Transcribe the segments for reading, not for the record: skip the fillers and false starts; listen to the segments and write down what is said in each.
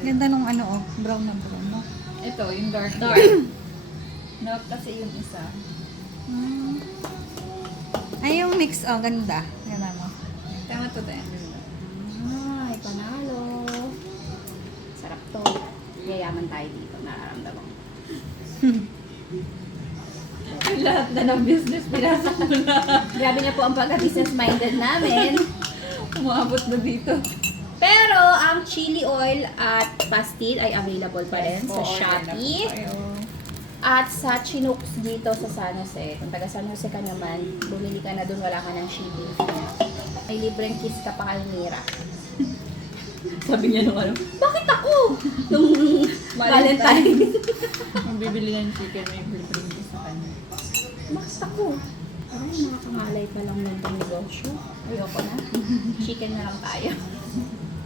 Ganda nung ano, oh. Brown na brown, no? Ito, yung dark. Milk kasi yung isa. Ay, yung mix, oh. Ganda. Ganda mo. Tama to tayo. Ay, panalo. Sarap to. Yayaman tayo dito, nararamdaman ko. Yung lahat na ng business, pinasok mo na. Grabe na po ang pagka-business-minded namin. Umabot na dito. Pero ang chili oil at pastil ay available pa rin sa Shopee. At sa Chinooks dito sa San Jose. Kung taga San Jose ka naman, bumili ka na dun, wala ka ng shipping. May libreng kiss ka pa kay Mira. Sabi niya nung ano, bakit ako? Nung Valentine. Kung bibili ng chicken, may bring sa kanya. Bakit ako? Ay, nakakamalay pa lang ng negosyo. Ayoko na. Chicken na lang tayo.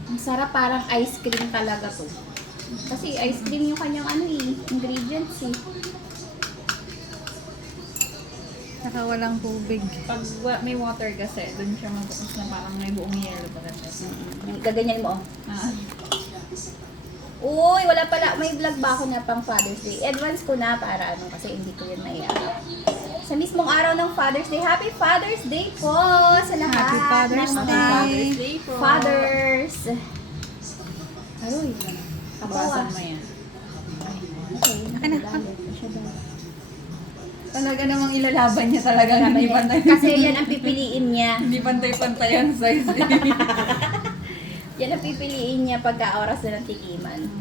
Ang sarap, parang ice cream talaga to. Kasi ice cream yung kanyang ingredients eh. Saka walang tubig. Pag may water kasi, dun siya matapos na parang may buong yelo pala siya. Gaganyan mo. Ah. Uy, wala pala. May vlog ba ako na pang Father's Day? Advance ko na para kasi hindi ko yun naiyak. Sa mismong araw ng Father's Day, Happy Father's Day po sa lahat. Happy Father's ng mga Day. Father's Day po. Fathers. Ay, Bawasan mo yan. Okay, Akin na. Talaga namang ilalaban niya talaga. Hindi pantay. Kasi yan ang pipiliin niya. Hindi pantay-pantay ang size. Yan ang pipiliin niya pagka oras na ng tikiman.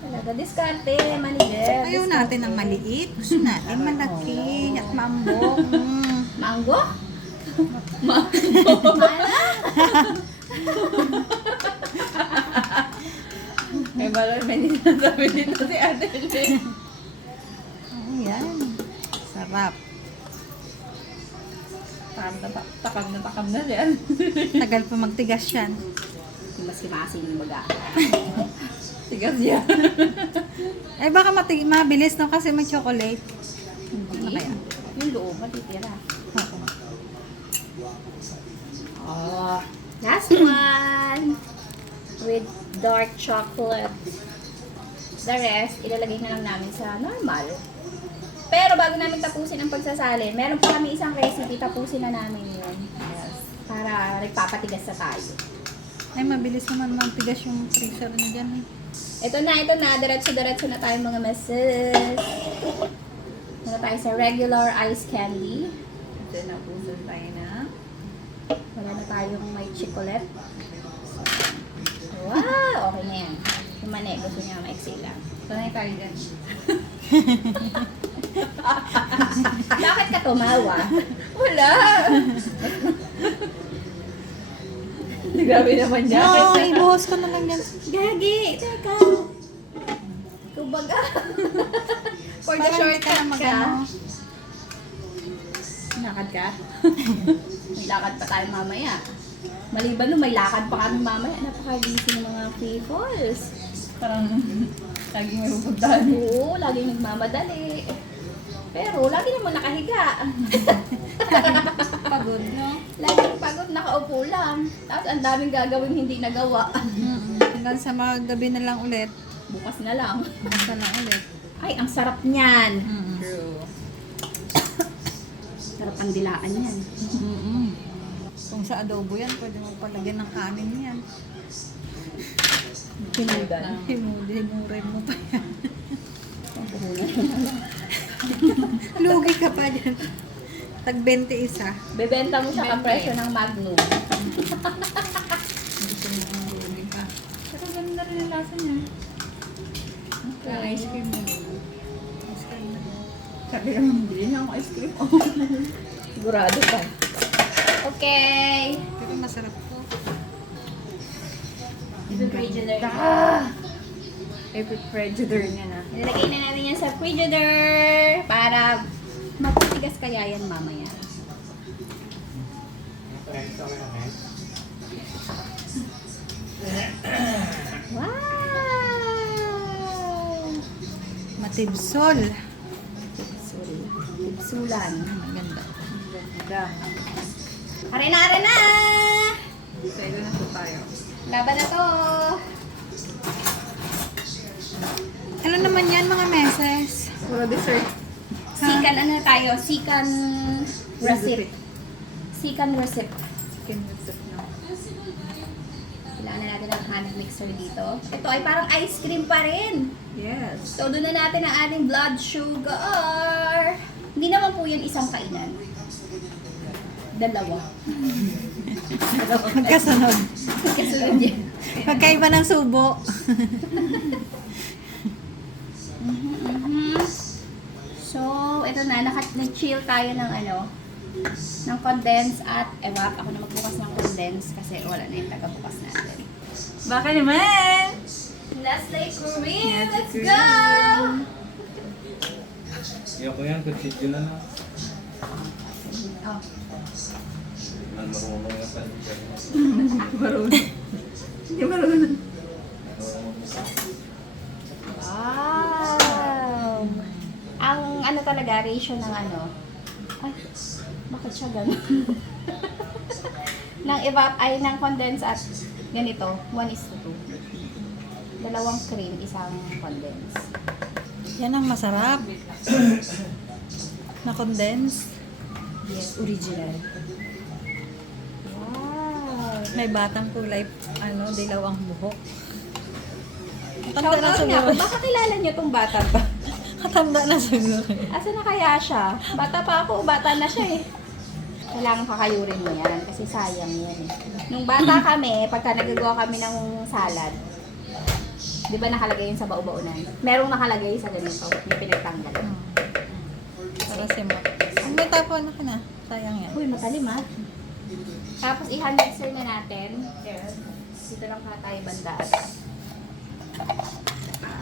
Talaga, diskarte, manager. Ayaw natin ang maliit. Gusto natin malaki at mambok. Mango? May balon may sinasabi dito si Ate Jen. Ayan. Sarap. Takam na yan. Tagal pa magtigas yan. Mas-kimasin yung baga. Tigas yan. Ay, baka mabilis no kasi may chocolate. Ano kaya? Yung loob, matitira. Oo. Oh, last one. With dark chocolate. The rest, ilalagay na lang namin sa normal. Pero bago namin tapusin ang pagsasalin, meron pa kami isang recipe, tapusin na namin yun. Yes. Para nagpapatigas na tayo. Ay, mabilis naman magtigas yung freezer na dyan eh. Ito na. Diretso-diretso na tayo mga messes. Muna tayo sa regular ice candy. Ito na puso tayo na. Wala na tayong may chocolate. Wow! Okay na yan. Yung mani, gusto niya maiksi lang. Sanay tayo dyan. Bakit ka tumawa? Wala! Grabe naman niya. No, ibuhos ko na lang yan. Gagi! Teka! Tubaga! For the Parang hindi shortcut ka na ka. magano. Lakad ka? May lakad pa tayo mamaya. Maliban nun, may lakad pa kami mamaya. Napaka-busy ng mga peoples. Parang laging may pupuntahan. Oo, laging nagmamadali. Pero, lagi naman nakahiga. Pagod, no? Laging pagod, nakaupo lang. Tapos, ang daming gagawin hindi nagawa. Hanggang sa mga gabi na lang ulit. Bukas na lang. Basta lang ulit. Ay, ang sarap niyan. True. Sarap ang dilaan yan. Kung sa adobo yan, pwede mo palagyan ng kanin yan. Hinugan. Himurin mo pa yan. Puhunan. Lugi ka pa dyan. Tag 21. Bebenta mo siya ka presyo ng Magnum. Gusto mo ang lugi ka. Pero ganda rin ang lasa niya. Yung ice cream mo. Sabi naman, bili na akong ice cream. Sigurado ka. Okay. Pero masarap po. Frigidaire. Predator niya na. Nilagay na natin yan sa frigidaire para mapatigas kaya yan mamaya. Wow! Matibsol. Tipsulan. Maganda. Ganda. Are na! So, ito na po tayo. Laban na to! Ano naman yan mga meses? Puro dessert. Sikan, ano na tayo? Sikan receipt. Sikan receipt. Chicken dessert na. Kailangan na natin ng hand mixer dito. Ito ay parang ice cream pa rin. Yes. So, doon na natin ang ating blood sugar. Hindi naman po yun isang kainan. Dalawa. Magkasunod. Kasunod yan. Pagkaiba ng subo. So, ito na. Nag-chill tayo ng ng condense at evap. Ako na magbukas ng condense kasi wala na yung taga-bukas natin. Baka naman! Let's play Korean! Yes, Let's Korean. go! Iya ko yan, kutsidyo na na. Oh. Marunong na sa likas. Marunong. Hindi marunong. Wow! Ang talaga, ratio ng ay, bakit siya ganun? ng evap ay ng condense at ganito, 1:2. Dalawang cream, isang condense. Yan ang masarap. Na condense. Yes, original. Wow! May batang kulay, dilaw ang buhok. Matanda Shout na out niya, siguro. baka kilala niyo tong bata pa. Matanda na siguro. Asa na kaya siya? Bata pa ako, bata na siya eh. Kailangan kakayurin mo yan kasi sayang yan eh. Nung bata kami, pagka nagagawa kami ng salad, di ba nakalagay yun sa bao-baonan? Merong nakalagay sa ganito, yung pinagtanggal. Para simot. Ang may tapon na ka na. Sayang yan. Uy, matalim ha. Tapos i-hand mixer na natin. Dito lang ka tayo banda.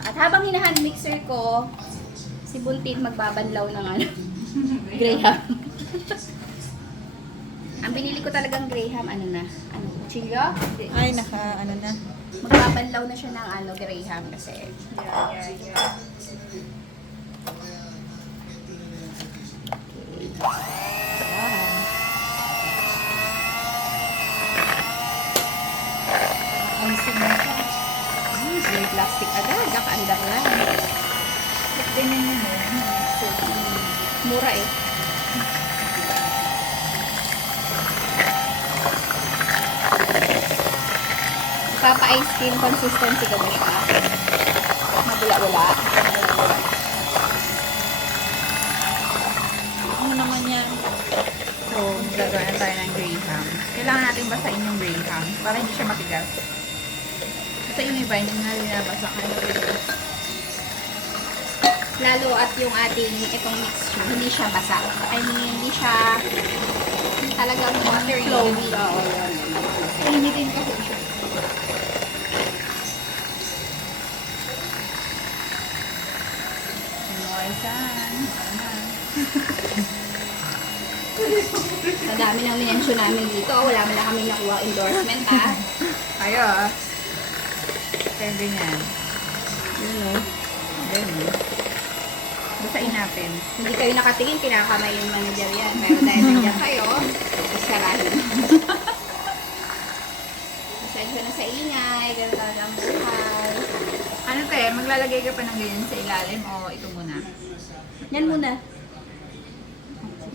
At habang hina-hand mixer ko, si Buntin magbabanlaw ng Graham. Ang binili ko talagang Graham, chilyo? Ay, na. Magbabanlaw na siya ng Graham kasi. Yeah. Ang simot. May plastic agad, kakaandar lang. Ba't ganyan yun eh? Mura eh. Papa-ice cream consistency ka ba siya? Mabula-wala. Ano naman yan? So, gagawin tayo ng Graham. Kailangan natin basahin yung Graham para hindi siya matigas. Kasi yung iba, hindi na linabasa kaya matigas. Lalo at yung ating itong mixture, hindi siya basa. I mean, hindi siya talagang Watery. flowy. Oo, yun. Limitin kasi siya. Noisan. Sa dami ng minensyon namin dito, wala man na kami nakuha endorsement ha. Ayo ah. Kaya ganyan. Yun o. Ganyan. Basahin natin. Hindi kayo nakatingin, kinakamay yung manager yan. Pero dahil nandiyan kayo, sarahin. Pasensya na sa ingay, ganun talaga ang buhay. Ano te, maglalagay ka pa ng ganyan sa ilalim o ito muna? Yan muna.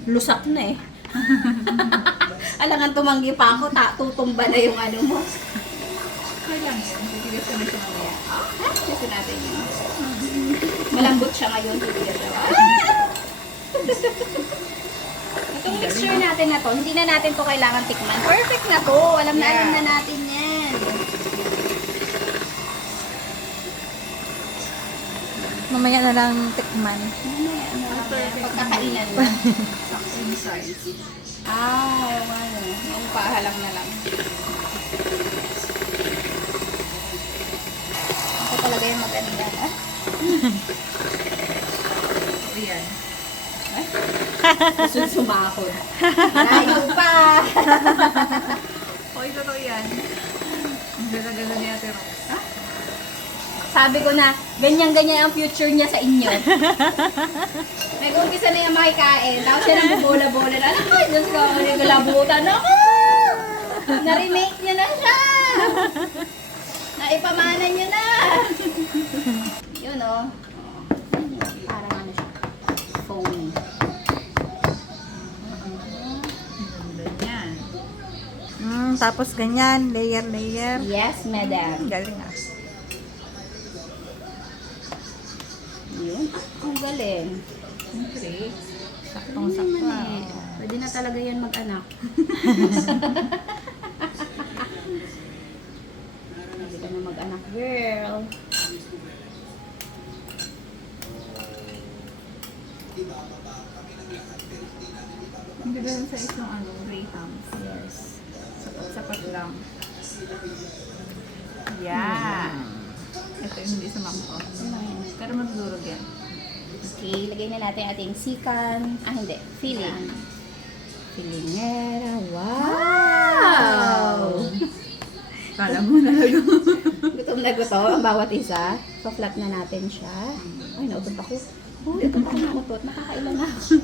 Lusak na eh. Alangan tumanggi pa ako, tutumba na yung mo. Okay lang yun. Titigas ka na siya mamaya. Kasi natin yun. Malambot siya ngayon, titigas siya. Itong mixture natin na to, hindi na natin to kailangan tikman. Perfect na to. Alam na natin yan. Mamaya na lang tikman. Pagkakainan na. Sakto yung size. Yung yung paahalang na lang. Ako talaga yung maganda. So, yan. Sumakot. Malayo pa! O, ito yan. Ang ganda-ganda ni Ate Rose. Sabi ko na, ganyan-ganyan ang future niya sa inyo. Nag-umpisa na yung makikain. Tapos siya nang bubola-bola na. Anak ko, Diyos ko, naglabutan ako! Na-remake niya na siya! Ay, pamana nyo na! Yun, oh. Parang ano siya. Foamy. Ganda niyan. Tapos ganyan, layer. Yes, madam. Galing ah. Yun. Ang galing. Siyempre. Saktong-sakto. Pwede na talaga yan mag-anak. Pwede ka na mag-anak, girl. Ang ganda ng size ng ano, grahams. Yes. Sapat lang. Yeah. Ito yung hindi sumangko. Pero magdurog yan. Okay, lagay na natin ating sikan. Hindi. Filling. Fillingera. Wow! Kala mo na lang. Gutom na gutom ang bawat isa. Pa-flat na natin siya. Ay, nautot ako. Uy, utot ako nautot. Nakakailan na ako.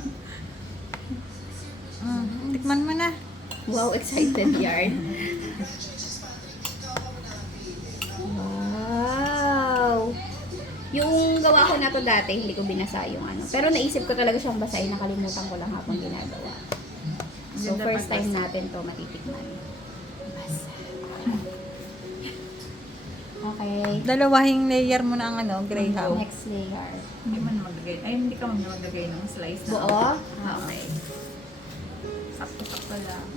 Tikman mo na. Wow, excited yarn. Wow! Yung gawa ko na to dati, hindi ko binasa yung ano. Pero naisip ko talaga siyang basahin. Nakalimutan ko lang habang ginagawa. So, Ganda first time pagbasa. natin to matitikman. Basa. Okay. Dalawahing layer mo na ang ano, graham. Next layer. Hindi mo na maglagay. Ay, hindi ka man maglagay ng slice na. Buo? Ah, okay. Sakto-sakto lang.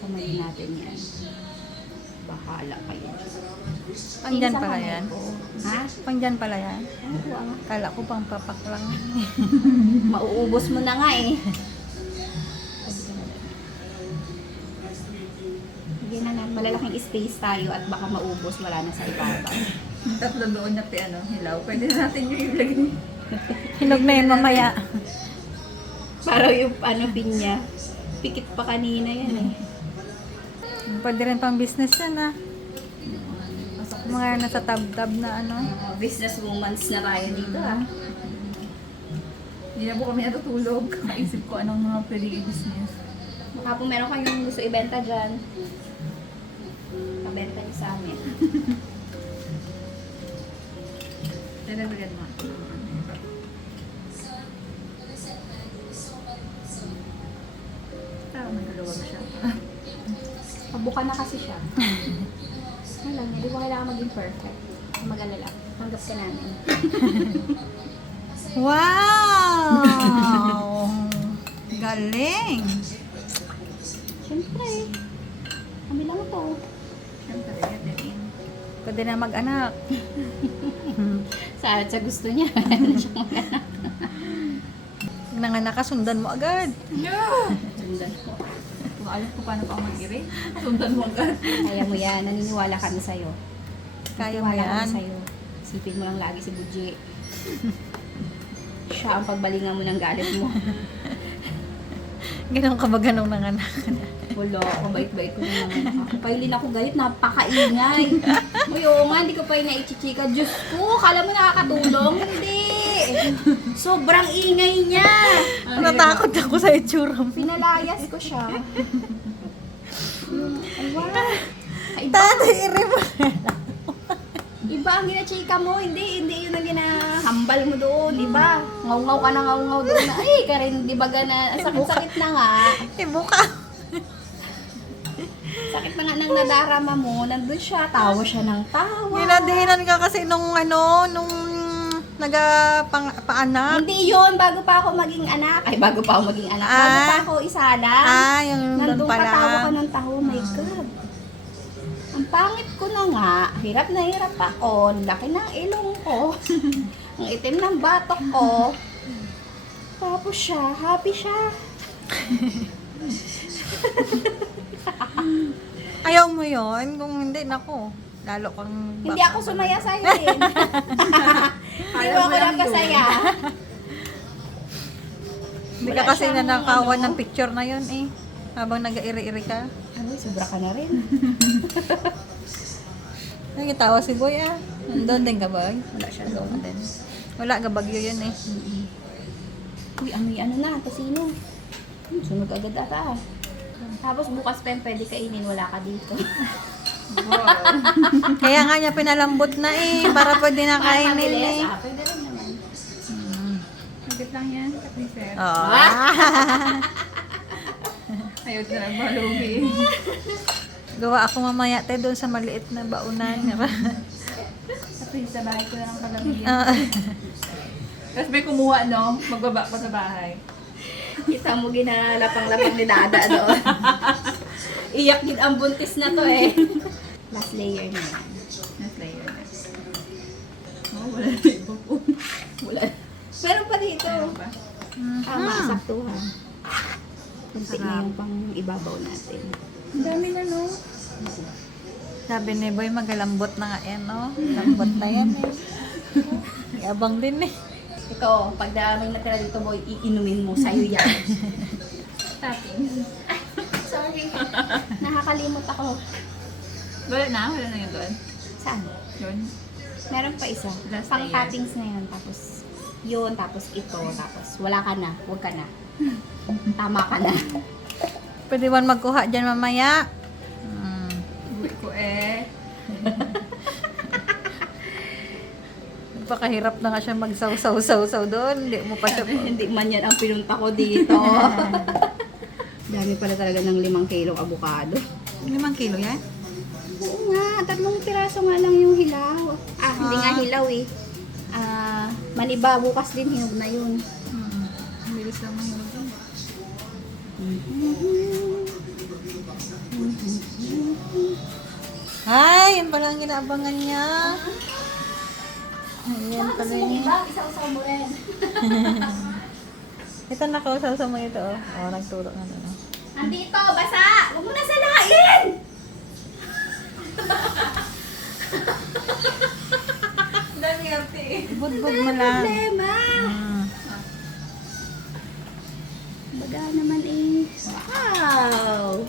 Kamay natin yan. Bahala kayo. Pangyan Sa pala kamay yan. ko. Ha? Pangyan pala yan. Ano po ah? Kala ko pang papak lang. Mauubos mo na nga eh. Sige na na. Malalaking space tayo at baka maubos. Wala na sa ibabaw. Yung tatlo doon na ano, hilaw. Pwede natin yung ilagay. Hinog na yun mamaya. Para yung ano pinya. Pikit pa kanina yan eh. Pwede rin pang business yan ah. Mga nasa tab-tab na ano. Business womans na tayo dito ah. Hindi na po kami natutulog. Naisip ko anong mga pwede i-business. Baka po meron kayong gusto ibenta dyan. Pabenta niyo sa amin. Nalagyan mo. Tama, nagagawa mo siya. Pabuka na kasi siya. Wala, hindi mo kailangan maging perfect. Mag-alala. Tanggap ka namin. Wow! Galing! Siyempre. Kami lang to. Siyempre, din. Pwede na mag-anak. Sa gusto niya. Ano siya mag-anak. Pag nanganak ka, sundan mo agad. Yeah! Sundan ko. Kung alam ko paano pa ako mag-ire, sundan mo agad. Kaya mo yan. Naniniwala kami sa'yo. Kaya mo Naniniwala yan. kami sa'yo. Isipin mo lang lagi si Budji. Siya ang pagbalingan mo ng galit mo. Ganun ka ba ganun nanganak? Wala, kabait-bait ko na naman ako. Pailin ako galit, napakaingay. Uy, oo nga, hindi ko pa yung naichichika. Diyos ko, kala mo nakakatulong? Hindi. Sobrang ingay niya. Natakot ako sa itsura mo. Pinalayas ko siya. Ay, wow. Iba, Tatay, ire mo. iba ang ginachika mo. Hindi yun ang ginahambal mo doon. Iba. Ngaw-ngaw ka na ngaw-ngaw doon. Ay, Karen, di ba gana? Sakit-sakit na nga. Ibuka. Sakit na nga nang nadarama mo. Nandun siya. Tawa siya ng tawa. Ginadihinan ka kasi nung ano, nung paanak. Hindi yun, bago pa ako maging anak. Ay, bago pa ako maging anak. Bago pa ako isalang. Yung doon Nandun pala. katawa ka ng taho. Oh my God. Ang pangit ko na nga. Hirap na hirap ako. Ang laki ng ilong ko. Ang itim ng batok ko. Tapos siya, happy siya. Ayaw mo yon kung hindi, nako. Lalo kang... Hindi ako sumaya sa'yo eh. Hindi mo ako napasaya. Hindi ka Wala kasi siyang nanakawan ano. ng picture na yun eh. Habang nag-iri-iri ka. Ay, sobra ka na rin. Nagitawa si Boy ah. Nandun din ka ba? Wala siya Doon doon. din. Wala ka bagyo yun eh. Uy, amoy ano na, kasino. Sunog agad ata. Tapos bukas pa yung pwede kainin, wala ka dito. Kaya nga niya pinalambot na eh, para pwede na Para kainin mabilis. eh. Pwede rin naman. Higit lang yan, Kaprincess. Oo. Ayaw na lang malugi. Gawa ako mamaya tayo doon sa maliit na baunan. Kaprincess, sa bahay ko na lang palamigin. Ah. Tapos may kumuha, no? Magbaba pa sa bahay. Kita mo ginalapang-lapang ni Dada doon. Iyak din ang buntis na to eh. Last layer na yan. Next layer. Oh, wala na iba po. Wala. Meron pa dito. Meron pa. Tama, saktuhan. Kunti na yung pang ibabaw natin. Ang dami na, no? Sabi ni Boy, magalambot na nga yan, no? Lambot na yan eh. Yabang din eh. Ito, pag daming natira dito boy, iinumin mo. Sa'yo yan. Toppings. Sorry. Nakakalimot ako. Wala na yun doon. Saan? Yun. Meron pa isa. Last Pang layer. toppings na yan. Tapos yun, tapos ito, tapos wala ka na. Huwag ka na. Tama ka na. Pwede man magkuha dyan mamaya. Buwi ko eh. Napakahirap na nga siya magsaw-saw-saw doon. Hindi mo pa siya... Hindi man yan ang pinunta ko dito. Dami pala talaga ng 5 kilong avocado. 5 kilo yan? Oo nga, 3 piraso nga lang yung hilaw. Hindi nga hilaw eh. Maniba, bukas din hinog na yun. Ang bilis lang mahirap yun. Ay, yan pala ang inaabangan niya. Ayan pala yun. Isa-usaw mo rin. Ito nakausaw mo ito. Oh, nagturo na doon. Andito, basa! Huwag mo na salain! Dami arte eh. Budbud mo lang. Problema! Baga naman eh. Wow!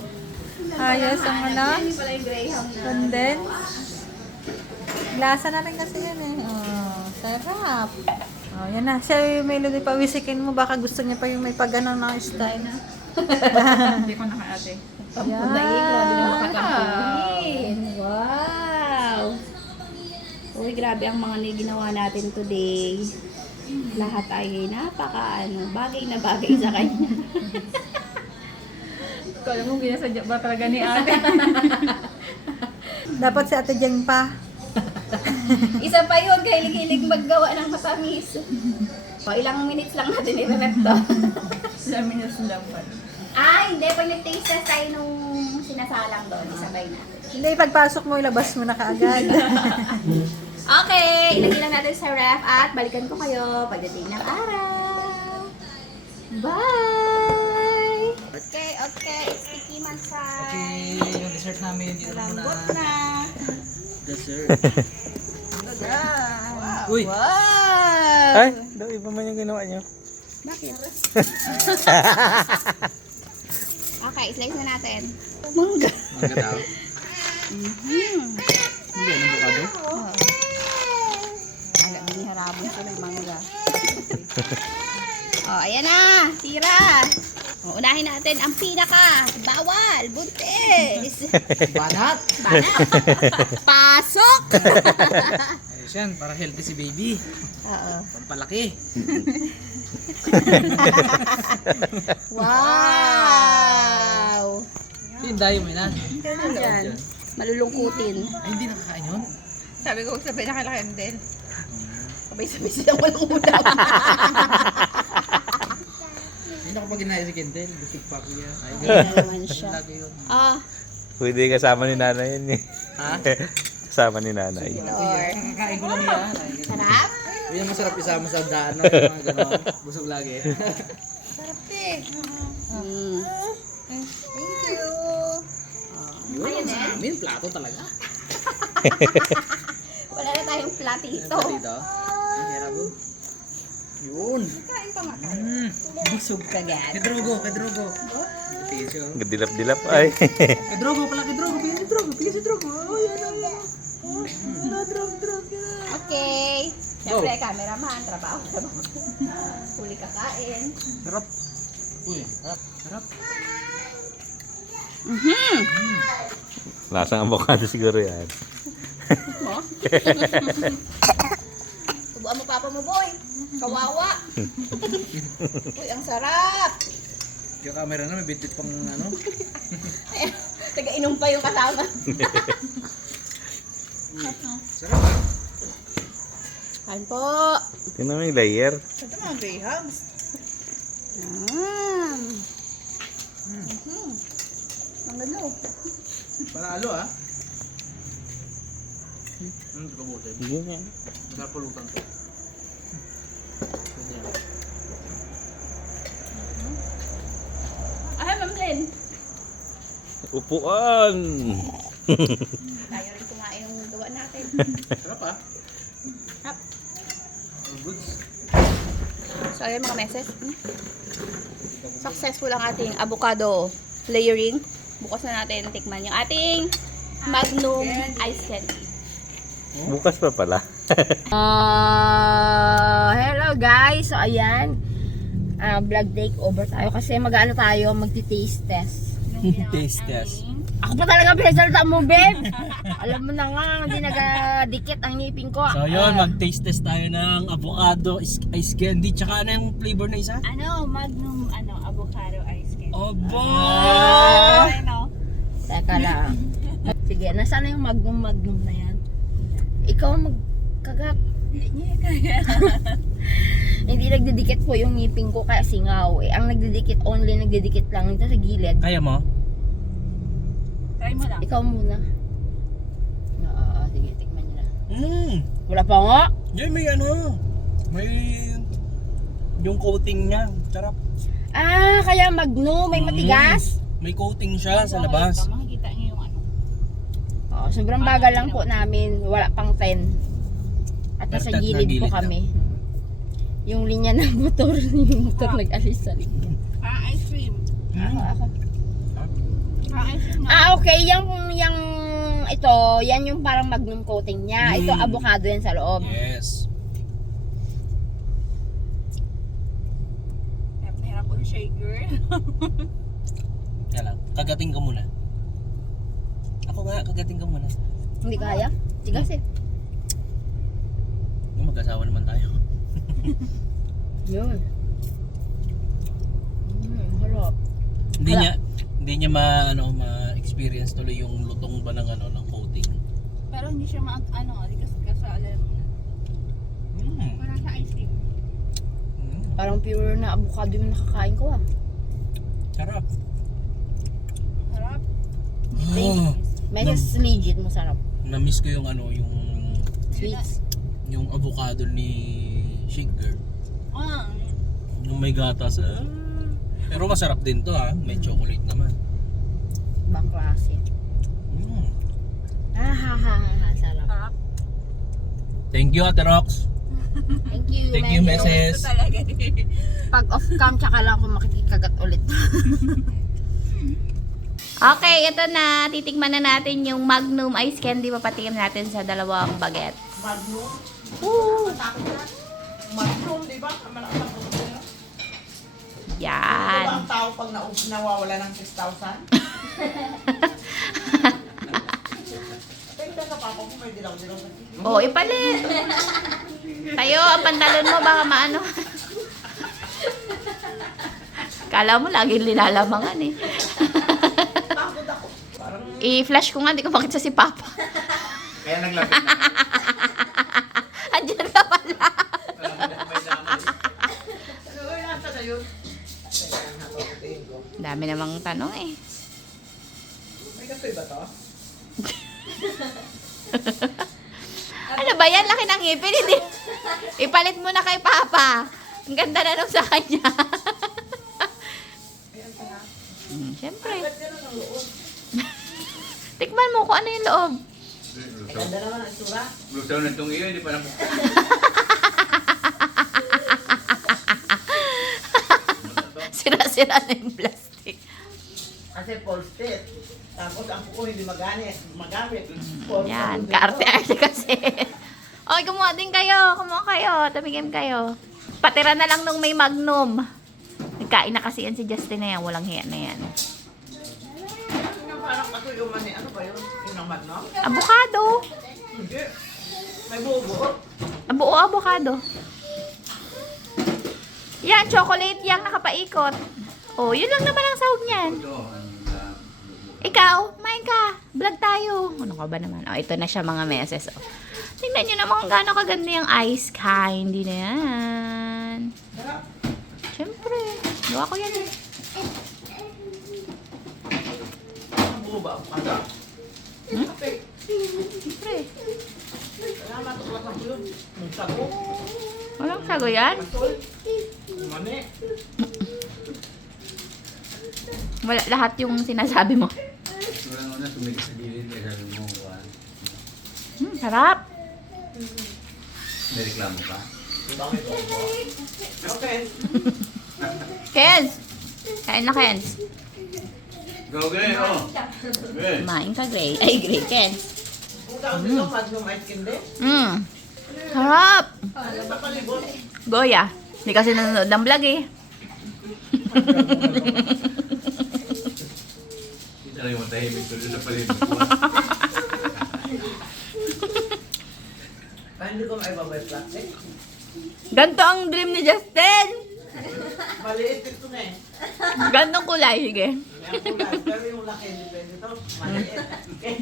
Ayos ang ano. Yan pala yung greyhound na. Condense. Lasa na rin kasi yan eh. Oh, sarap. Oh, yan na. Siya yung melody pa wisikin mo. Baka gusto niya pa yung may pagano'n na style. Hindi ko naka-ate. Pampunay, grabe na makakampunin. Wow! Uy, grabe ang mga ginawa natin today. Lahat ay bagay na bagay sa kanya. Kala mo, ginasadya ba talaga ni ate? Dapat si Ate Jeng pa. Isa pa yun, kahilig-hilig maggawa ng matamis. O, ilang minutes lang natin i-rep to. Ilang minutes lang pa. Hindi. Pag nag-taste test tayo nung sinasalang doon, isabay natin. Hindi, pagpasok mo, ilabas mo na kaagad. Okay, ilagay lang natin sa ref at balikan ko kayo pagdating ng araw. Bye! Okay, it's tikiman time. Okay, yung dessert namin dito Malambot muna. na. Dessert. Uy! Wow! Ay, daw iba man yung ginawa nyo. Bakit? Okay, slice na natin. Mangga. Mangga daw. Hindi, ano bukado? Ala, biniharabon sa may mangga. Ayan na. Tira. Unahin natin ang pinaka. Bawal. Buntis. Banat! Banat. Pasok. Ayos yan, para healthy si baby. Oo. Pampalaki. Wow. Yung dayo mo na. Ayan. Malulungkutin. Ay, hindi nakakain yun. Sabi ko, sabay na kailangan din. Sabay-sabay silang walang ulam. Hindi ako pag ginaya si Kendall. Busog pa ko yan. Ay, Ayan na naman siya. lagi yun. Pwede kasama ni nanay yan eh. Ha? Kasama ni nanay. Lord. Nakakain ko lang yan. Sarap? Yun ang masarap isama sa daan. No? Yung mga gano'n. Busog lagi. Thank you. Yun, Ayun sa eh. amin, plato talaga. Wala na tayong platito. Dito. Ang hirap mo. Yun. Kain pa nga. Busog ka agad. Kedrogo. Tiisyo. Gadilap-dilap ay. Kedrogo pala, Kedrogo. Pili si Drogo. Oh, yan. Drog. Okay. Siyempre, cameraman, trabaho. Huli kakain. Sarap. Uy, sarap. Lasang avocado siguro yan. Mo? Tubuan mo papa mo, boy. Kawawa. Uy, ang sarap. Yung camera na may bitit pang ano. Taga-inom pa yung kasama. Sarap ah. Kain po. Tingnan mo yung layer. Ito mga greyhounds. Ang gano. Panalo ah. Ito ka buti. Hindi nga. Masarap pulutan to. Pwede yan. Ay, Ma'am Len. Upuan! Tayo rin kumain yung gawa natin. Sarap ah. Hap. All goods. So, ayan mga meses. Successful ang ating avocado layering. Bukas na natin tikman yung ating Magnum Ice Candy. Bukas pa pala. Hello guys! So, ayan. Vlog takeover tayo kasi mag-ano tayo, magti-taste test. Taste test. Ako pa talaga pinasalita mo, babe! Alam mo na nga, hindi nagadikit ang ngipin ko. So yun, mag-taste test tayo ng avocado ice candy. Tsaka ano yung flavor na isa? Magnum, avocado ice cream. Obo! Ano? Teka lang. Sige, nasaan na yung Magnum na yan? Ikaw magkagat. Hindi nagdidikit po yung ngipin ko kaya singaw. Ang nagdidikit lang ito sa gilid. Kaya mo? Try mo lang. Ikaw muna. Oo, sige, tikman nyo na. Wala pa nga. Diyan may may yung coating niya. Sarap. Kaya Magnum, may matigas. May coating siya sa labas. Makikita niyo yung Oo, sobrang bagal lang po namin. Wala pang 10. At nasa Perfect na gilid po gilid kami. Yung linya ng motor, yung motor nag-alis sa likod. ice cream. Ako. Ice cream. Okay, yan yung parang Magnum coating niya. Ito avocado yan sa loob. Yes. Hirap ko yung shaker. Kaya lang, kagating ka muna. Ako nga, kagating ka muna. Hindi kaya? Tigas eh. Mag-asawa naman tayo. Yun. Harap. Hindi niya ma-experience tuloy yung lutong ba ng ng coating. Pero hindi siya likas sa alam mo na. Parang sa ice cream. Parang pure na avocado yung nakakain ko ah. Sarap. Harap. Mega legit masarap. Na-miss ko yung yung Sweets. yung avocado ni Shaker. Yung may gatas. Pero masarap din to may chocolate naman. Ibang klase. Sarap. Thank you, Ate Rox. Thank you, Thank you, Mrs. Talaga. Pag off cam, tsaka lang ako makikikagat ulit. Okay, ito na. Titikman na natin yung Magnum Ice Candy. Papatikim natin sa dalawang baguette. Magnum? Woo! Magnum, di ba? Malakas ang puso. Di ba Yan. ang tao pag nawawala ng 6,000? Tingnan sa papa ko, may dilaw-dilaw na. Oh, ipalit. Tayo, ang pantalon mo baka maano. Kala mo laging linalamangan eh. Takot ako. Parang I-flash ko nga, di ko makita si Papa. Kaya naglapit na. Andiyan ka pala. ano ba yung nasa na yun? Teka, napapatingin ko. Dami namang tanong eh. May kasoy ba to? Ano ba yan? Laki ng ngipin. Hindi. Ipalit mo na kay Papa. Ang ganda na nung sa kanya. Siyempre. Ganda ng loob. Tikman mo kung ano yung loob. Ganda naman ang itsura. Lusaw na itong iyo, hindi pa na. Sira-sira na yung plastic. Kasi polsted. Tapos ang kuko hindi magamit. Yan, kaarte-arte kasi. Okay, kumuha din kayo. Kumuha kayo. Tumigim kayo. Patira na lang nung may Magnum. Nagkain na kasi yan si Justin na yan. Walang hiya na yan. Parang Ako yung mani, ano ba yun? Yung naman, no? Avocado. Hindi. May bubo. Buo avocado. Yan, chocolate yang nakapaikot. Oh, yun lang naman ang sahog niyan. Ikaw, main ka. Vlog tayo. Ano ka ba naman? Oh, ito na siya mga meses. Oh. Tingnan nyo naman kung gaano kaganda yung ice candy na yan. Siyempre. Gawa ko yan eh. Ang bubo ba? Ano? Siyempre. Kaya matuklas ang bulog. Ang sago. Walang sago yan. Pasol. Yung mani. Wala lahat yung sinasabi mo. Walang una, tumigil sa gilid. Sabi mo, Sarap. nireklamo ka? Okay. Kens. Kain na, Kens. Go, Gray, oh! Gray! Kumain ka, Gray. Ay, Gray, Kens. Kung tawag dito, magnum ice candy. Sarap. Ano sa palibot? Goya. Hindi kasi nanonood ng vlog eh. Hindi talaga matahimik tuloy sa palibot mo. Kaya hindi ko maibabay plastic. Ganto ang dream ni Justin. Maliit ito na eh. Gantong kulay. Sige. May kulay. Pero yung laki, depende to. Maliit. Okay.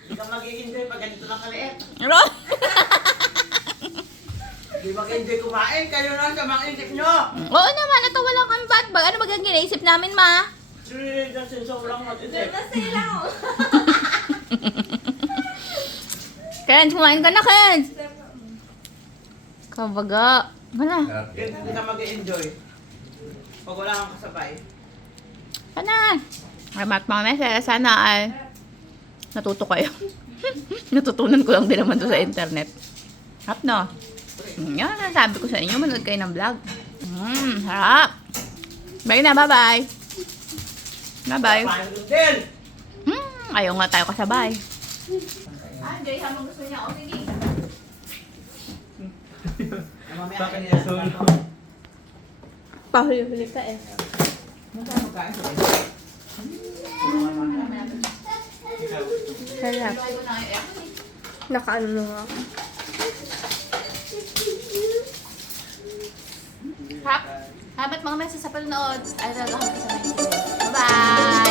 Hindi ka mag-i-enjoy pag ganito lang kaliit. Hindi mag-enjoy kumain. Kayo lang sa mga isip nyo. Oo naman. Ito walang kami batbag. Ano bagang ginaisip namin, ma? Siri, just sobrang mag-isip. Kens, kumain ka na, Kens. Kabaga. Wala. Kaya hindi ka mag-enjoy. Pag wala kang kasabay. Ano? Salamat mga meses. Sana ay natuto kayo. Natutunan ko lang din naman to sa internet. Sarap, no? Yan ang sabi ko sa inyo. Manood kayo ng vlog. Sarap. Bye na. Bye-bye. Bye-bye. Paano din? Ayaw nga tayo kasabay. Jay, habang gusto niya. O, sige. Mamaya ka nila. Pahuli-huli ka eh. Magkano kain sa Sarap. Nakaano na nga. Salamat mga meses sa panonood. Ay, talaga kami kasabay. Bye-bye!